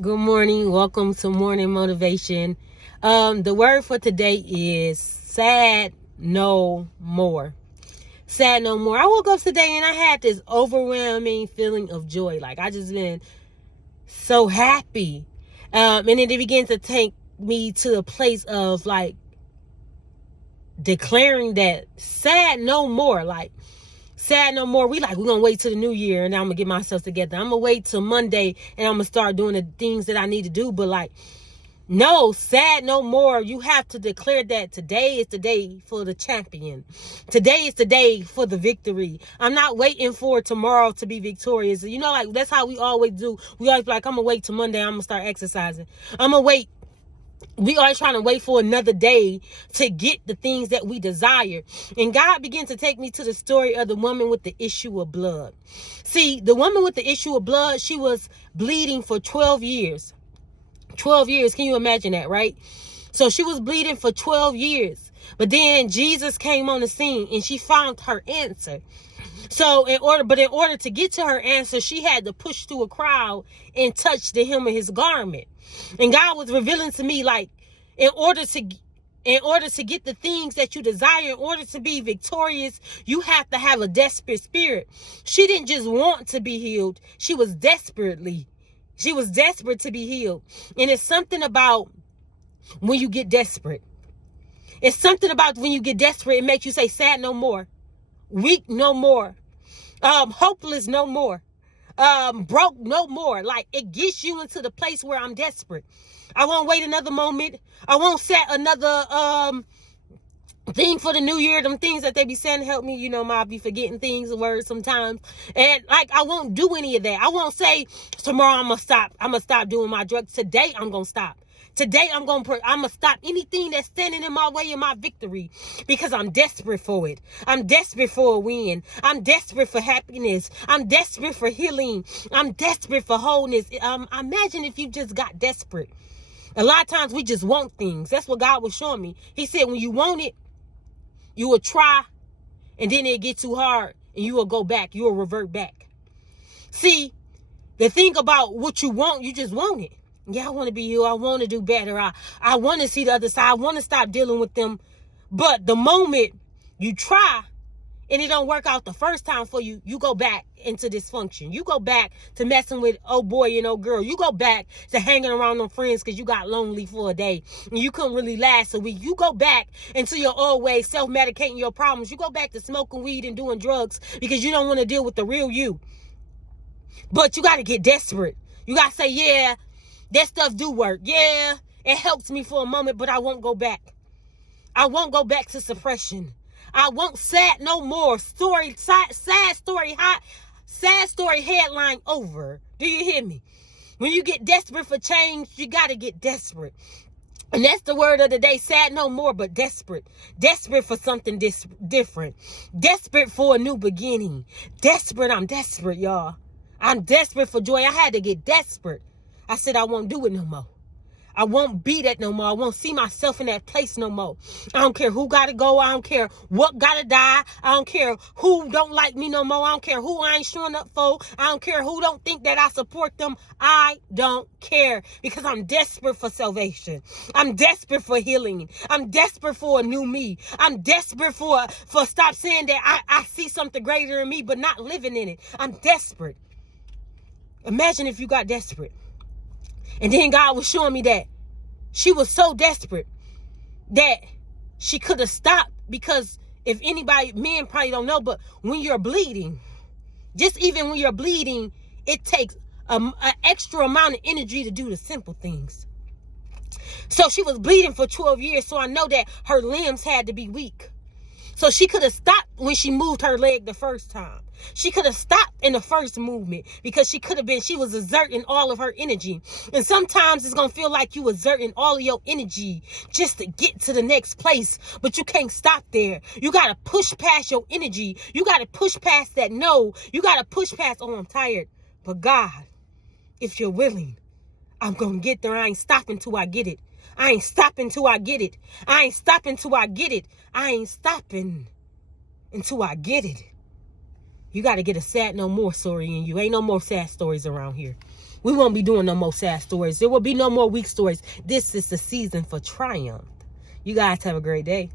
Good morning. Welcome to Morning Motivation. The word for today is sad no more. Sad no more. I woke up today and I had this overwhelming feeling of joy. Like I just been so happy. And then it began to take me to a place of like declaring that sad no more. Like sad no more. We're gonna wait till the new year and I'm gonna get myself together. I'm gonna wait till Monday and I'm gonna start doing the things that I need to do. But no, sad no more. You have to declare that today is the day for the champion. Today is the day for the victory. I'm not waiting for tomorrow to be victorious. That's how we always do. We always I'm gonna wait till Monday. I'm gonna start exercising. I'm gonna wait. We are trying to wait for another day to get the things that we desire. And God began to take me to the story of the woman with the issue of blood. See, the woman with the issue of blood, she was bleeding for 12 years. 12 years. Can you imagine that, right? So she was bleeding for 12 years. But then Jesus came on the scene and she found her answer. So in order to get to her answer, she had to push through a crowd and touch the hem of his garment. And God was revealing to me, in order to get the things that you desire, in order to be victorious, you have to have a desperate spirit. She didn't just want to be healed. She was desperate to be healed. And it's something about when you get desperate. It's something about when you get desperate, it makes you say sad no more. Weak no more. Hopeless no more. Broke no more. Like it gets you into the place where I'm desperate. I won't wait another moment. I won't set another thing for the new year. Them things that they be saying to help me. I be forgetting things, words sometimes. And I won't do any of that. I won't say tomorrow I'm gonna stop doing my drugs. Today I'm gonna stop. Today I'm gonna stop anything that's standing in my way of my victory because I'm desperate for it. I'm desperate for a win. I'm desperate for happiness. I'm desperate for healing. I'm desperate for wholeness. Imagine if you just got desperate. A lot of times we just want things. That's what God was showing me. He said when you want it, you will try and then it get too hard and you will go back. You will revert back. See, the thing about what you want, you just want it. Yeah, I want to be you. I want to do better. I want to see the other side. I want to stop dealing with them. But the moment you try and it don't work out the first time for you, you go back into dysfunction. You go back to messing with old boy and old girl. You go back to hanging around them friends because you got lonely for a day and you couldn't really last a week. You go back into your old ways, self-medicating your problems. You go back to smoking weed and doing drugs because you don't want to deal with the real you. But you got to get desperate. You got to say, yeah, that stuff do work. Yeah, it helps me for a moment, but I won't go back. I won't go back to suppression. I won't sad no more. Sad story headline over. Do you hear me? When you get desperate for change, you got to get desperate. And that's the word of the day. Sad no more, but desperate. Desperate for something different. Desperate for a new beginning. I'm desperate, y'all. I'm desperate for joy. I had to get desperate. I said I won't do it no more. I won't be that no more. I won't see myself in that place no more. I don't care who got to go. I don't care what got to die. I don't care who don't like me no more. I don't care who I ain't showing up for. I don't care who don't think that I support them. I don't care because I'm desperate for salvation. I'm desperate for healing. I'm desperate for a new me. I'm desperate for stop saying that I see something greater in me but not living in it. I'm desperate. Imagine if you got desperate. And then God was showing me that she was so desperate that she could have stopped because if anybody, men probably don't know, but when you're bleeding, just even when you're bleeding, it takes an extra amount of energy to do the simple things. So she was bleeding for 12 years, so I know that her limbs had to be weak. So she could have stopped when she moved her leg the first time. She could have stopped in the first movement because she was exerting all of her energy. And sometimes it's going to feel like you exerting all of your energy just to get to the next place. But you can't stop there. You got to push past your energy. You got to push past that no. You got to push past, oh, I'm tired. But God, if you're willing, I'm going to get there. I ain't stopping till I get it. I ain't stopping till I get it. I ain't stopping till I get it. I ain't stopping until I get it. You got to get a sad no more story in you. Ain't no more sad stories around here. We won't be doing no more sad stories. There will be no more weak stories. This is the season for triumph. You guys have a great day.